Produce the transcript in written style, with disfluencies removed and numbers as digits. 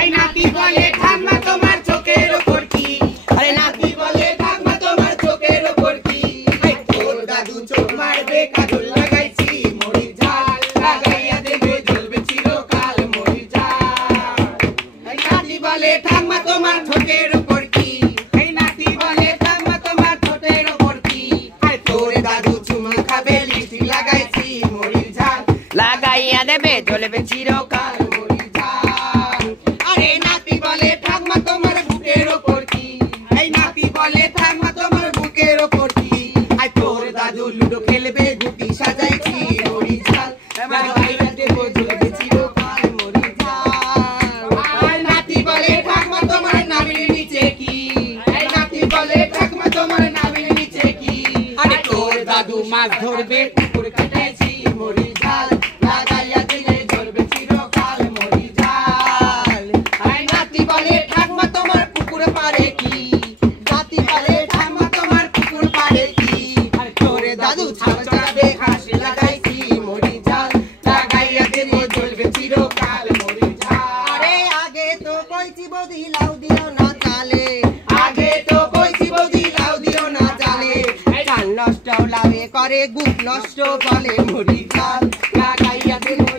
এই নাতি বলে ঠাম্মা তোমার চোখের ওপর কি আরে নাতি বলে ঠাম্মা তোমার চোখের ওপর কি এই তোর দাদু চোখ মারবে কাজল লাগাইছি মরি ঝাল লাগাইয়া দেবে জ্বলবে চিরকাল মরি ঝাল এই নাতি বলে ঠাম্মা তোমার চোখের ওপর কি এই নাতি বলে ঠাম্মা তোমার চোখের ওপর কি এই তোর দাদু চুমা খাবে লিপস্টিক লাগাইছি মরি ঝাল লাগাইয়া দেবে জ্বলবে চিরকাল মরি ঝাল আরে নাতি বলে ঠাম্মা তোমার বুকের ওপর কি এই নাতি বলে ঠাম্মা তোমার বুকের ওপর কি আই তোর দাদু লুডো খেলবে গুটি সাজাইছি মরি ঝাল লাগাইয়া দেবো জ্বলবে চিরকাল মরি ঝাল আই নাতি বলে ঠাম্মা তোমার নাভির নিচে কি এই নাতি বলে ঠাম্মা তোমার নাভির নিচে কি আরে তোর দাদু মাছ ধরবে পুকুর কাটাইছি মরি ঝাল লাগাইয়া দিলে জ্বলবে চিরকাল মরি ঝাল আই নাতি বলে ঠাম্মা তোমার পুকুর পারে কি নাতি বলে ঠাম্মা তোমার পুকুর পারে কি আর তোর দাদু ছাল চাড়াবে হাসি লাগাইছি মরি ঝাল লাগাইয়া দিলে জ্বলবে চিরকাল মরি ঝাল আরে আগে তো কইছি বৌদি লাউ দিও না চালে আগে তো কইছি বৌদি লাউ দিও না চালে কান নষ্ট লাউয়ে করে গুপ নষ্ট বলে মরি ঝাল লাগাইয়া দিলে